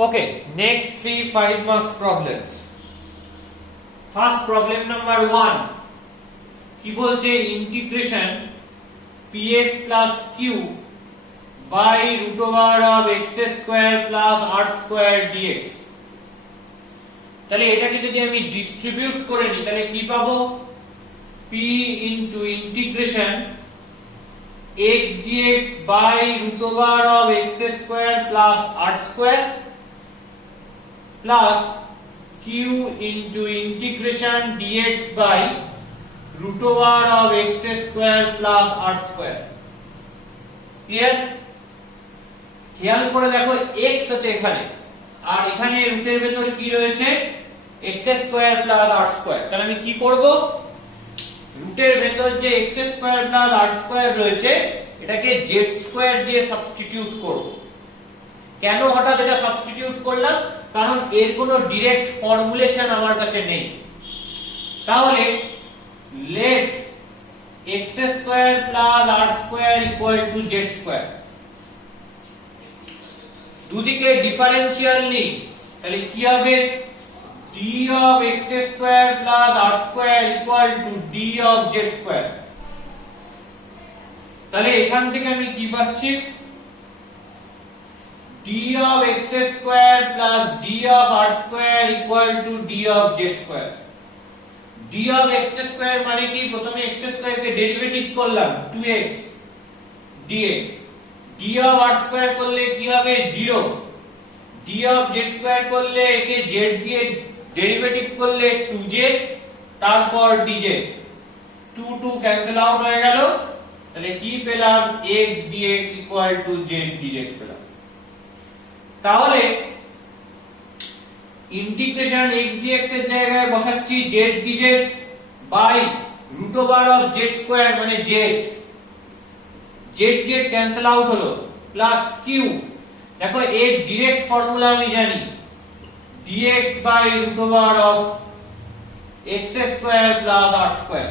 Okay, next 3 5 marks problems. First problem number 1. কি বলছে integration px plus q by root over of x square plus r square dx. তাহলে এটাকে যদি আমি distribute করে নিই তাহলে কি পাবো? p into integration x dx by root over of x square plus r square plus q into integration dx by root over of x square plus r square. Clear? খেয়াল করে দেখো x আছে এখানে আর এখানে রুটের ভেতরে কি রয়েছে? x square plus r square. তাহলে আমি কি করব? রুটের ভেতর যে x square plus r square রয়েছে এটাকে z square দিয়ে সাবস্টিটিউট করব। কেন হঠাৎ এটা সাবস্টিটিউট করলাম? কারণ এর কোনো ডাইরেক্ট ফর্মুলেশন আমার কাছে নেই। তাহলে let x square plus r square equal to z square. দুদিকে ডিফারেনশিয়াল নিই তাহলে কি হবে? d of x square plus r square equal to d of z square. তাহলে এখান থেকে আমি কি পাচ্ছি? d of x square plus d of r square equal to d of z square. d of x square মানে কি? প্রথমে x square কে derivative করলাম 2x dx. d of r square করলে কি হবে? 0. d of z square করলে একে z দিয়ে ডেরিভেটিভ করলে 2z তারপর dz. 2 2 ক্যান্সেল আউট হয়ে গেল। তাহলে কি পেলাম? x dx equal to z dz পেলাম। তাহলে ইন্টিগ্রেশন x dx এর জায়গায় বসাচ্ছি z dz by root over of z square মানে z z ক্যান্সেল আউট হলো প্লাস q। দেখো এর ডাইরেক্ট ফর্মুলা আমি জানি dx by root over of x square plus r square.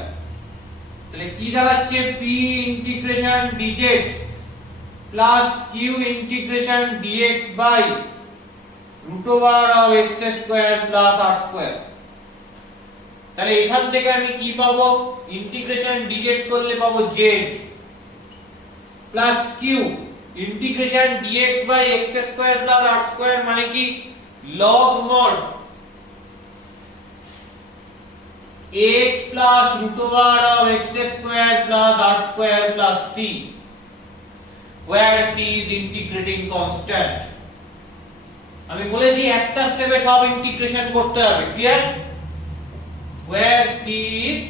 তাহলে কি দাঁড়াচ্ছে? p integration dz plus q integration dx by root over of x square plus r square. তাহলে এখান থেকে আমি কি পাবো? ইন্টিগ্রেশন dz করলে পাবো z plus q integration dx by x square plus r square মানে কি? log mod x plus root over of x square plus r square plus c, where c is integrating constant. আমি বলেছি একটা স্টেপে সব integration করতে হবে। Clear? where c is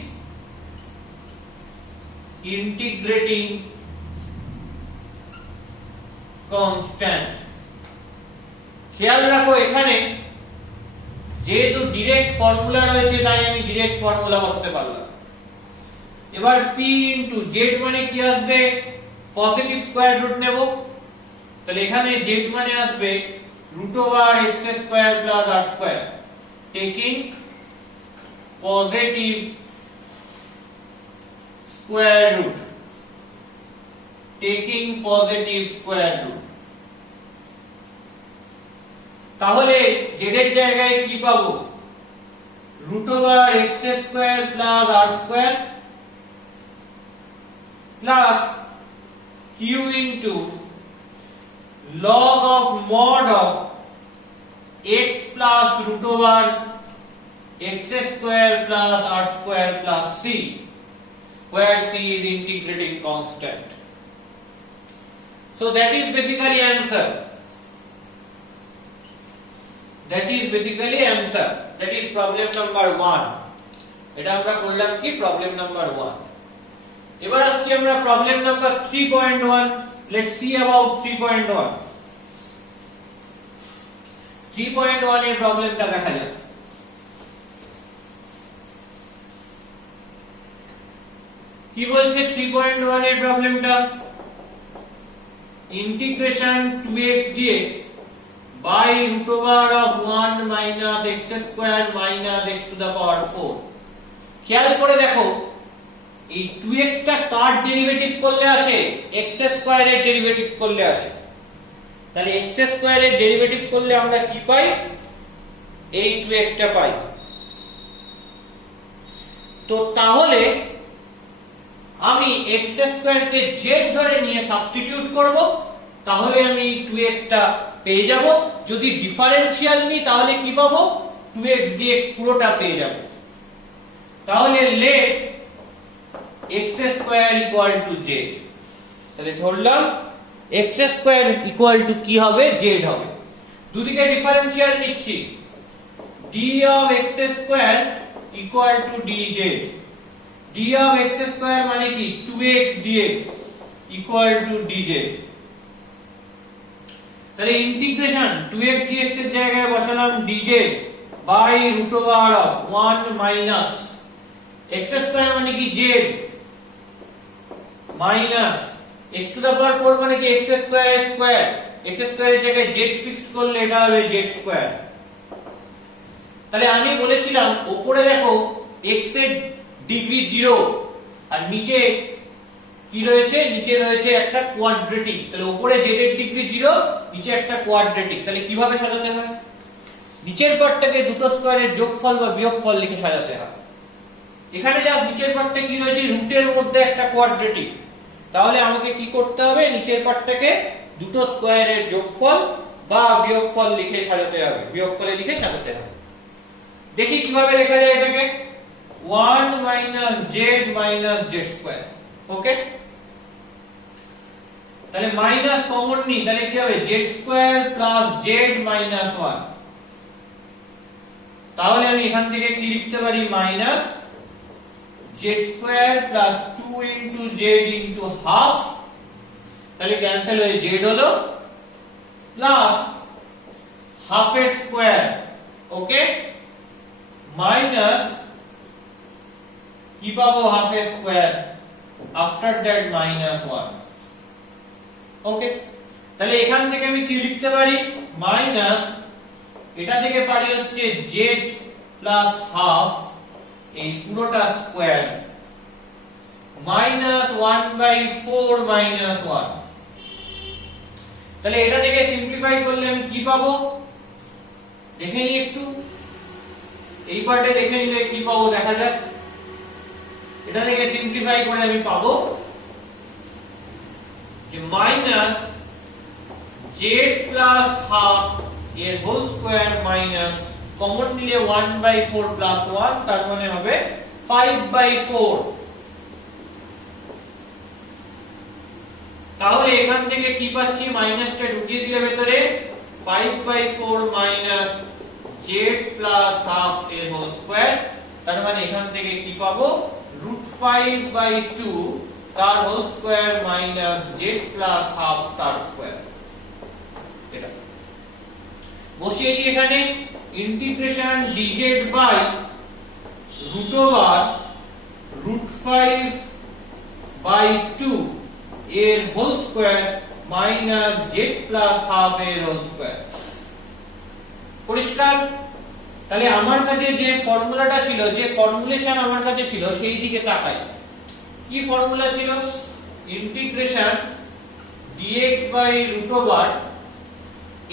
integrating constant. খেয়াল রাখো এখানে যেহেতু ডাইরেক্ট ফর্মুলা রয়েছে তাই আমি ডাইরেক্ট ফর্মুলা বসাতে পারলাম। এবার p ইনটু z মানে কি আসবে? পজিটিভ স্কয়ার রুট নেব। তাহলে এখানে z মানে আসবে root over x square plus r square, taking positive square root. Taking positive square root. তাহলে z এর জায়গায় কি পাবো? root over x square plus r square plus q into log of mod of x plus root over x square plus r square plus c, where c is integrating constant. So that is basically answer. That is basically answer. That is problem number 1. এটা আমরা করলাম কি? problem number 1. এবার আসছি আমরা problem number 3.1. Let's see about 3.1. 3.1 এর প্রবলেমটা দেখা যাক। কি বলছে 3.1 এর প্রবলেমটা? Integration 2x dx by root over of 1 minus x square minus x to the power 4. খেয়াল করে দেখো এই 2x টা কার ডেরিভেটিভ করলে আসে? x স্কয়ার এর ডেরিভেটিভ করলে আসে। তাহলে x স্কয়ারের ডেরিভেটিভ করলে আমরা কি পাই, এই 2x টা পাই। তো তাহলে আমি x স্কয়ার কে z ধরে নিয়ে সাবস্টিটিউট করব, তাহলে আমি 2x টা পেয়ে যাব। যদি ডিফারেনশিয়াল নিই তাহলে কি পাবো, 2x dx পুরোটা পেয়ে যাব। তাহলে let x square equal two z, তাহলে ধরলাম x স্কয়ার ইকুয়াল টু কি হবে, z হবে। দুদিকে ডিফারেনশিয়াল নিচ্ছি, d of x square equal to dz, d of x square মানে কি 2x dx equal to dz। তাহলে ইন্টিগ্রেশন 2x dx এর জায়গায় বসালাম dz by root over of 1 minus x square মানে কি z minus x to the power 4 মানে কি x স্কয়ার স্কয়ার, x স্কয়ারের জায়গায় z ফিক্স করলে এটা হবে z স্কয়ার। তাহলে আমি বলেছিলাম উপরে দেখো x এর ডিগ্রি 0 আর নিচে কি রয়েছে, নিচে রয়েছে একটা কোয়াড্রেটিক। তাহলে উপরে z এর ডিগ্রি 0, নিচে একটা কোয়াড্রেটিক। তাহলে কিভাবে সাজাতে হয়, নিচের পার্টটাকে দুটো স্কয়ারের যোগফল বা বিয়োগফল লিখে সাজাতে হয়। এখানে যা নিচের পার্টটা কি রয়েছে, রুটের মধ্যে একটা কোয়াড্রেটিক। তাহলে আমাকে কি করতে হবে, নিচের পার্টটাকে দুটো স্কয়ারের যোগফল বা বিয়োগফল লিখে সাজাতে হবে, বিয়োগফলে লিখে সাজাতে হবে। দেখি কিভাবে লেখা যায় এটাকে, 1 minus z minus z square. Okay, তাহলে মাইনাস কমন নি, তাহলে কি হবে z square plus z minus 1। তাহলে আমি এখান থেকে কি লিখতে পারি, minus z square plus 2 into z into half, তাহলে ক্যান্সেল হয়ে z হলো প্লাস হাফ এর স্কয়ার। ওকে, মাইনাস কি পাবো, হাফ এর square, after that minus 1। Okay, তাহলে এখান থেকে আমি কি লিখতে পারি, মাইনাস এটা থেকে পারি হচ্ছে z প্লাস হাফ এই পুরোটা স্কয়ার মাইনাস 1/4 মাইনাস 1। তাহলে এটা থেকে সিম্পলিফাই করলে আমি কি পাবো, দেখে নিই একটু, এই পার্টে দেখে নিলে কি পাবো দেখা যাক। এটা থেকে সিম্পলিফাই করে আমি পাবো যে মাইনাস z প্লাস হাফ এর হোল স্কয়ার মাইনাস কমন নিলে 1/4 প্লাস 1, তার মানে হবে 5/4। তাহলে এখান থেকে কি পাচ্ছি, মাইনাসটা ঢুকিয়ে দিলে ভেতরে 5/4 মাইনাস z প্লাস হাফ এর হোল স্কয়ার, তার মানে এখান থেকে কি পাবো, √5/2 তার whole square minus z plus half তার স্কয়ার। এটা বসিয়ে দিই এখানে, integration dz by root over √5/2 এর whole square minus z plus half এর হোল স্কয়ার। পরিষ্কার? তাহলে আমার কাছে যে ফর্মুলাটা ছিল, যে ফর্মুলেশন আমার কাছে ছিল, সেই দিকে তাকাই। কি ফর্মুলা ছিল, integration dx by root over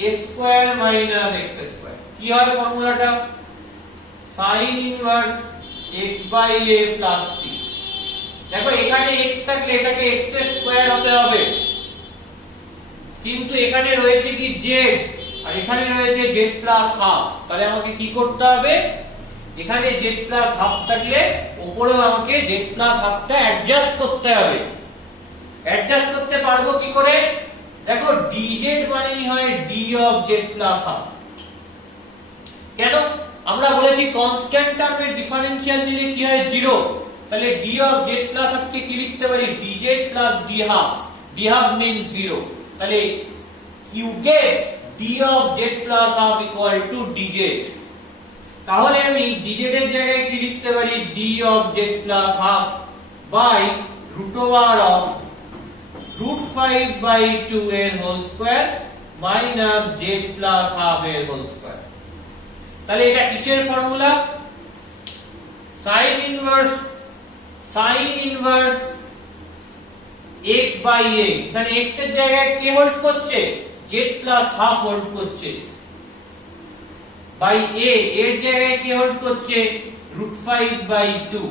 a square minus x square. কি হয় ফর্মুলাটা, sin inverse x by a plus c। দেখো এখানে x থাকলে এটাকে x স্কয়ার হতে হবে, কিন্তু এখানে রয়েছে কি z আর এখানে রয়েছে z প্লাস হাফ। তাহলে আমাকে কি করতে হবে, এখানে z প্লাস হাফ থাকলে উপরেও আমাকে z প্লাস হাফটা অ্যাডজাস্ট করতে হবে। অ্যাডজাস্ট করতে পারবো কি করে, দেখো dz মানেই হয় d of z plus half. কেন, আমরা বলেছি কনস্ট্যান্ট টার্মের ডিফারেনশিয়াল নিলে কি হয়, 0। তাহলে d of z plus half কে কি লিখতে পারি, dz plus d half, d half means 0। তাহলে you get d of z plus half equal to dz। তাহলে আমি dz এর জায়গায় কি লিখতে পারি, d of z plus half by root over of √5/2 এর whole square minus z plus half এর হোল স্কয়ার। তাহলে এটা কিসের formula, sin inverse x by a। এখানে x এর জায়গায় কে হোল্ড করছে, z প্লাস হাফ হোল্ড করছে বাই a এর জায়গায় কি হোল্ড করছে √5/2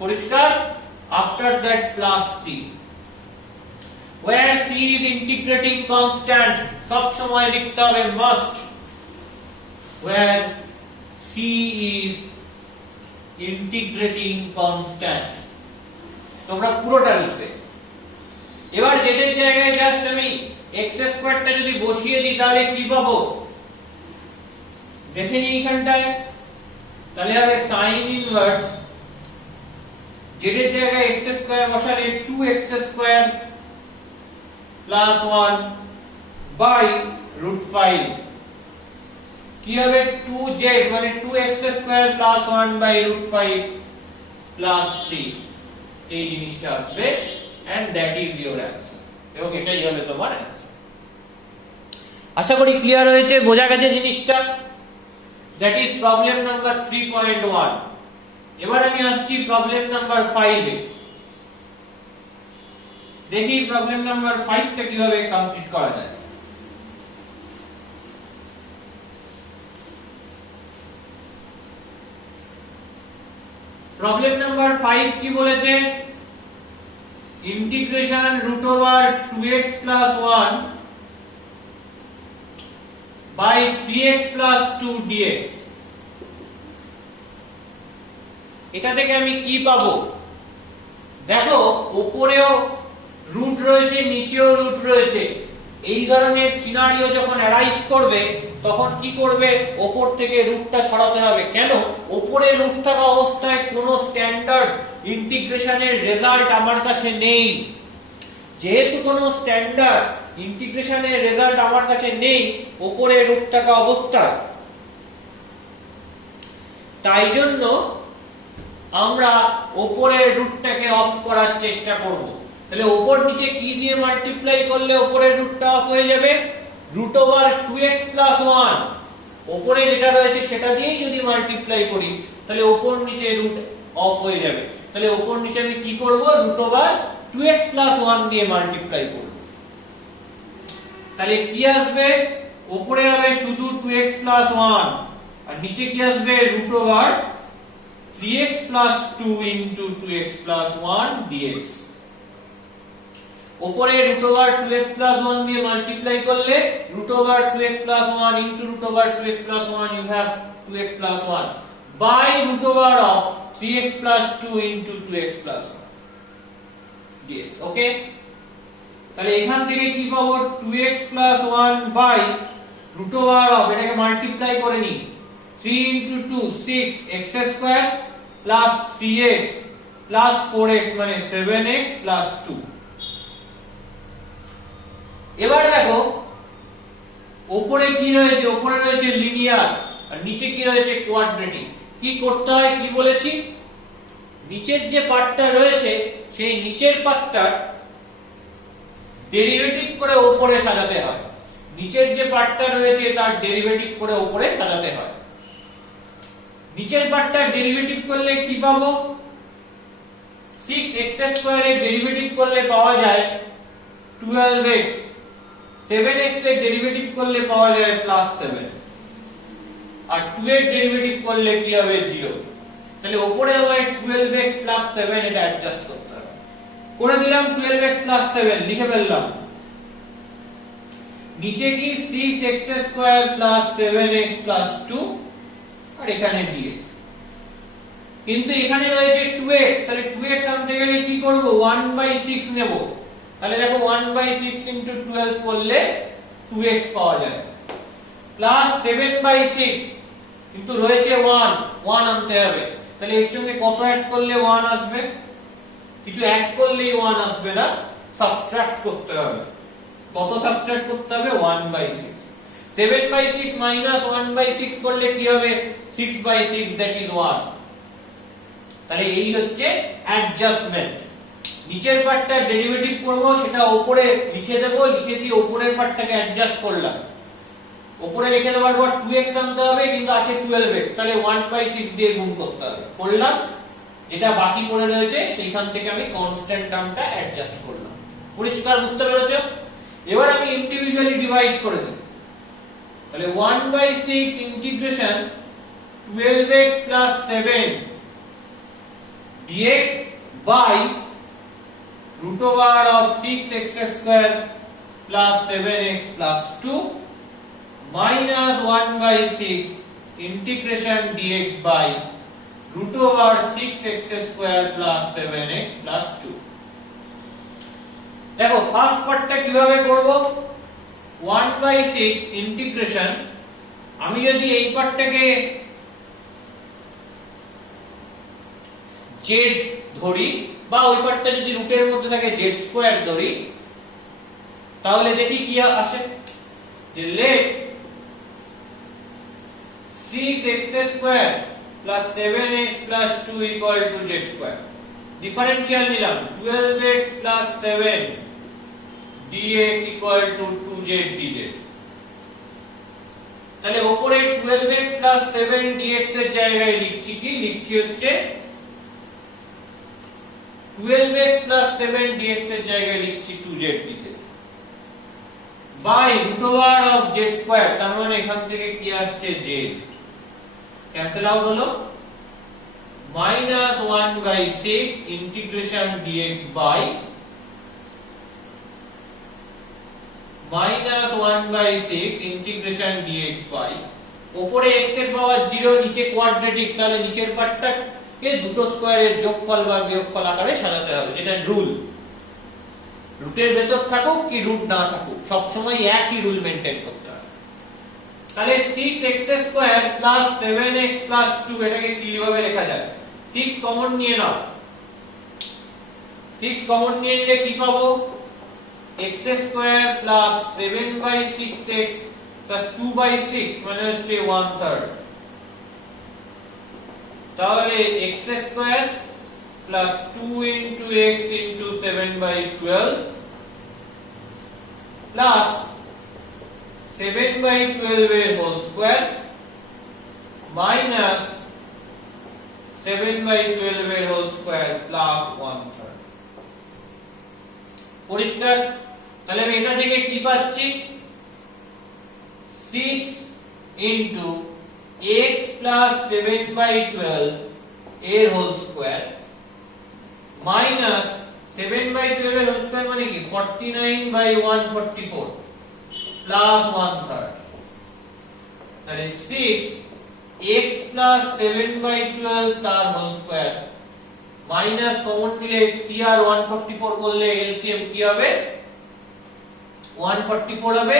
পরিষ্কার after that plus c where c is integrating constant সব সময় লিখতে হবে must where c is integrating constant তোমরা পুরোটা লিখবে এবার z এর জায়গায় জাস্ট আমি x² টা যদি বসিয়ে দিই তাহলে কি পাবো দেখে নিই এখানটায় তাহলে হবে sin ইনভার্স z এর জায়গায় x² বসালে 2x² প্লাস 1 বাই √5 কি হবে 2z মানে 2x² প্লাস 1 বাই √5 প্লাস 3 এই জিনিসটা আসবে and that is your answer এবং এটাই হবে তোমার অ্যানসার আশা করি ক্লিয়ার হয়েছে বোঝা গেছে জিনিসটা that is problem number 3.1 এবার আমি আসছি প্রবলেম নাম্বার 5 এ দেখি প্রবলেম নাম্বার 5 টা কিভাবে কমপ্লিট করা যায় প্রবলেম নাম্বার 5 কি বলেছে integration √2x + 1 by 3x + 2 dx এটা থেকে আমি কি পাবো দেখো উপরেও রুট রয়েছে নিচেও রুট রয়েছে এই ধরনের সিনারিও যখন অ্যারাইজ করবে তখন কি করবে উপর থেকে রুটটা সরাতে হবে কেন উপরে রুট থাকা অবস্থায় কোনো স্ট্যান্ডার্ড ইন্টিগ্রেশনের রেজাল্ট আমার কাছে নেই যেহেতু কোনো স্ট্যান্ডার্ড ইন্টিগ্রেশনের রেজাল্ট আমার কাছে নেই উপরে রুট থাকা অবস্থায় তাই জন্য আমরা উপরের রুটটাকে অফ করার চেষ্টা করব তাহলে উপর নিচে কি দিয়ে মাল্টিপ্লাই করলে উপরের রুটটা অফ হয়ে যাবে √2x + 1 উপরে যেটা রয়েছে সেটা দিয়েই যদি মাল্টিপ্লাই করি তাহলে উপর নিচে রুট অফ হয়ে যাবে তাহলে উপর নিচে আমি কি করব √2x + 1 দিয়ে মাল্টিপ্লাই করব তাহলে কি আসবে উপরে হবে শুধু 2x + 1 আর নিচে কি আসবে √3x + 2 into 2x + 1 dx উপরে √2x + 1 দিয়ে মাল্টিপ্লাই করলে √2x + 1 into √2x + 1 you have 2x + 1 by √3x + 2 into 2x + 1 dx ওকে তাহলে এখান থেকে কি পাবো 2x + 1 by এটাকে মাল্টিপ্লাই করে নি 3 into 2 6x² plus 3x plus 4x মানে 7x plus 2 এবার দেখো উপরে কি রয়েছে উপরে রয়েছে লিনিয়ার আর নিচে কি রয়েছে কোয়াড্রেটিক কি করতে হয় কি বলেছি নিচের যে পার্টটা রয়েছে সেই নিচের পার্টটা ডেরিভেটিভ করে উপরে সাজাতে হয় নিচের যে পার্টটা রয়েছে তার ডেরিভেটিভ করে উপরে সাজাতে হয় নিচের পার্টটা ডেরিভেটিভ করলে কি পাবো 6x² এর ডেরিভেটিভ করলে পাওয়া যায় 12x 7x এর ডেরিভেটিভ করলে পাওয়া যায় +7 আর 2 এর ডেরিভেটিভ করলে কি হবে 0 তাহলে উপরে হবে 12x + 7 এটা অ্যাডজাস্ট করতে হবে করে দিলাম 12x + 7 লিখে ফেললাম নিচে কি 6x² + 7x + 2 আর এখানে dx কিন্তু এখানে রয়েছে 2x তাহলে 2x আনতে গেলে কি করব 1/6 নেব তাহলে দেখো 1/6 into 12 করলে 2x পাওয়া যায় প্লাস 7/6 কিন্তু রয়েছে 1 আনতে হবে তাহলে এর সঙ্গে কত অ্যাড করলে 1 আসবে কিছু অ্যাড করলেই 1 আসবে না সাবট্রাক্ট করতে হবে কত সাবট্রাক্ট করতে হবে 1/6 7/6 minus 1/6 করলে কি হবে 6/6 that is 1 তাহলে এই হচ্ছে অ্যাডজাস্টমেন্ট নিচের পার্টটা ডেরিভেটিভ করব সেটা উপরে লিখে দেব লিখে দিয়ে উপরের পার্টটাকে অ্যাডজাস্ট করলাম উপরে লিখে দেওয়ার পর 2x আনতে হবে কিন্তু আছে 12x তাহলে 1/6 দিয়ে গুণ করতে হবে করলাম যেটা বাকি পড়ে রয়েছে সেইখান থেকে আমি কনস্ট্যান্ট টার্মটা অ্যাডজাস্ট করলাম পরিষ্কার বুঝতে পেরেছো এবার আমি ইন্ডিভিজুয়ালি ডিভাইড করে দেব, তাহলে 1/6 integration 12x plus 7 dx by root over of 6x square plus 7x plus 2 minus 1/6 integration dx by root over 6x square plus 7x plus 2। দেখো ফার্স্ট পার্টটা কিভাবে করব, 1/6 ইন্টিগ্রেশন, আমি যদি এই পার্টটাকে z ধরি বা ওই পার্টটা যদি রুটের মধ্যে থাকে z স্কয়ার ধরি, তাহলে দেখি কি আসে, যে let 6x square plus 7x plus 2 equal to z square, differential নিলাম 12x plus 7 dx equal to 2z dz, তাহলে উপরে 12x plus 7 dx এর জায়গায় লিখছি কি, লিখছি হচ্ছে 12x plus 7 dx এর জায়গায় লিখছি 2z dz by root over of z square, তার মানে এখান থেকে কি আসছে z, ক্যান্সেল আউট হলো, minus 1/6 integration dx by minus 1/6 integration dx by উপরে x এর পাওয়ার 0, নিচে কোয়াড্রেটিক, তাহলে নিচের পার্টটাকে দুটো স্কয়ারের যোগফল বা বিয়োগফল আকারে সাজাতে হবে, যেটা রুল, রুটের ভেতর থাকুক কি রুট না থাকুক সব সময় একই রুল মেইনটেইন করতে হবে। তাহলে 6x square plus 7x plus 2 এটাকে কিভাবে লেখা যায়, 6 কমন নিয়ে নাও, 6 কমন নিয়ে নিলে কি পাবো, x square plus 7/6x plus 2/6 মানে হচ্ছে 1/3, তাহলে x square plus 2 into x into 7/12 plus 7/12 এর হোল স্কয়ার minus 7/12 এর হোল স্কয়ার প্লাস 1/3। পরিষ্কার? তাহলে আমি এটা থেকে কি পাচ্ছি, 6 into x plus 7/12 এর হোল স্কয়ার মাইনাস 7/12 এর হোল স্কয়ার মানে কি 49/144 প্লাস 1/3, তাহলে 6x plus 7/12 তার হোল স্কয়ার মাইনাস কমন নিলে 3 আর 144 করলে এলসিএম কি হবে, 144 হবে,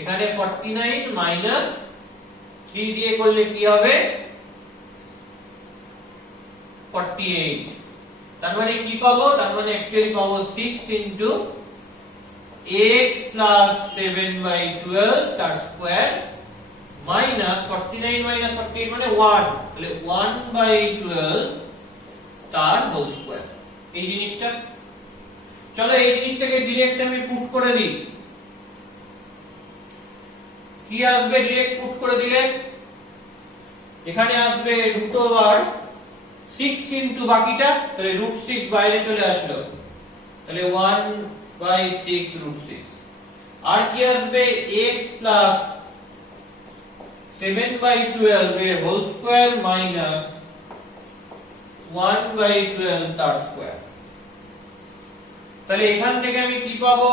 এখানে 49 মাইনাস 3 দিয়ে করলে কি হবে 48, তার মানে কি পাবো, তার মানে অ্যাকচুয়ালি পাবো 6 into x plus 7/12 তার স্কয়ার মাইনাস 49 মাইনাস 48 মানে 1, তাহলে 1/12 তার হোল স্কয়ার। এই জিনিসটা, চলো এই জিনিসটাকে ডাইরেক্ট আমি পুট করে দিই, কি আসবে ডাইরেক্ট পুট করে দিলে, এখানে আসবে রুট ওভার 6 ইনটু বাকিটা, তাহলে √6 বাইরে চলে আসলো, তাহলে 1/6 √6, আর কি আসবে x প্লাস 7/12 এর হোল স্কয়ার মাইনাস 1/12 তার স্কয়ার, তাহলে এখান থেকে আমি কি পাবো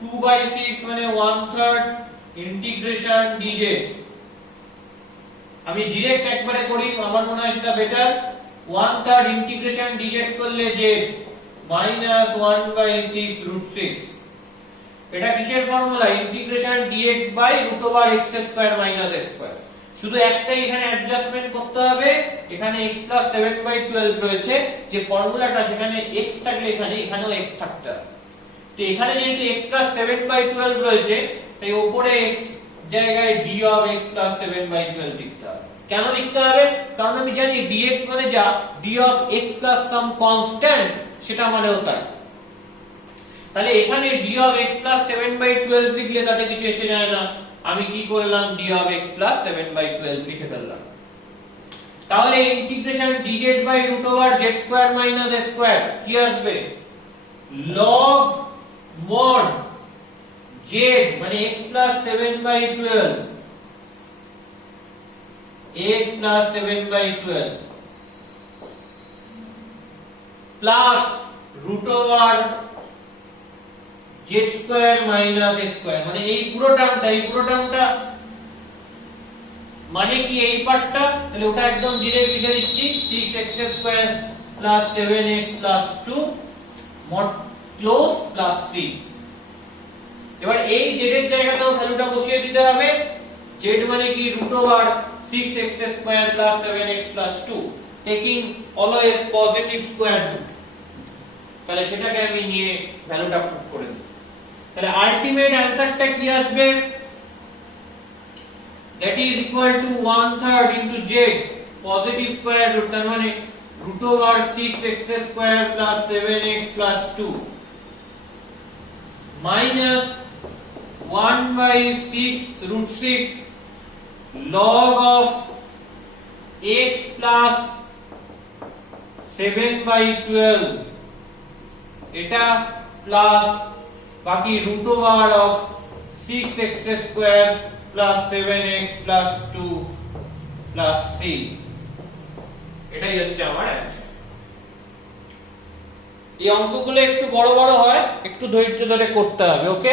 2/6 মানে 1/3 ইন্টিগ্রেশন dz, আমি ডাইরেক্ট একবারে করি আমার মনে হয় সেটা বেটার, 1/3 ইন্টিগ্রেশন dz করলে z মাইনাস 1/6 √6, এটা কিসের ফর্মুলা, integration dx by root over x square minus s square, শুধু একটাই এখানে অ্যাডজাস্টমেন্ট করতে হবে, এখানে x প্লাস 7/12 রয়েছে, যে ফর্মুলাটা সেখানে x থাকলে এখানেও x থাকতে হবে, তো এখানে যেহেতু x প্লাস 7/12 রয়েছে তাই উপরে x জায়গায় d of x প্লাস 7/12 লিখতে হবে। কেন লিখতে হবে, কারণ আমি জানি dx মানে যা d of x plus some constant সেটা মানেও তাই, তাহলে এখানে d of x plus 7/12 লিখলে তাতে কিছু এসে যায় না, আমি কি করলাম d of x plus 7/12 লিখে ফেললাম, তাহলে integration dz by root over z square minus s square কি আসবে, log mod z মানে x plus 7 by 12, x plus 7 by 12 plus root over z square minus a square, মানে এই পুরো টার্মটা মানে কি এই পার্টটা, তাহলে ওটা একদম ডাইরেক্ট লিখে দিচ্ছি 6x square plus 7x plus 2 mod close plus c। এবার এই z এর জায়গাতেও ভ্যালুটা বসিয়ে দিতে হবে, z মানে কি root over 6x square plus 7x plus 2, taking always positive square root. তাহলে সেটাকে আমি নিয়ে ভ্যালুটা পুট করে দিই, তাহলে আলটিমেট অ্যানসারটা কি আসবে, that is equal to 1/3 into z positive square root, তার মানে root over 6x square plus 7x plus 2 minus 1 by 6 root 6 log of x plus 7 by 12 এটা প্লাস বাকি root over of 6x square plus 7x plus 2 plus c, এটাই হচ্ছে আমার answer. এই অঙ্কগুলো একটু বড় বড় হয়, একটু ধৈর্য ধরে করতে হবে, ওকে।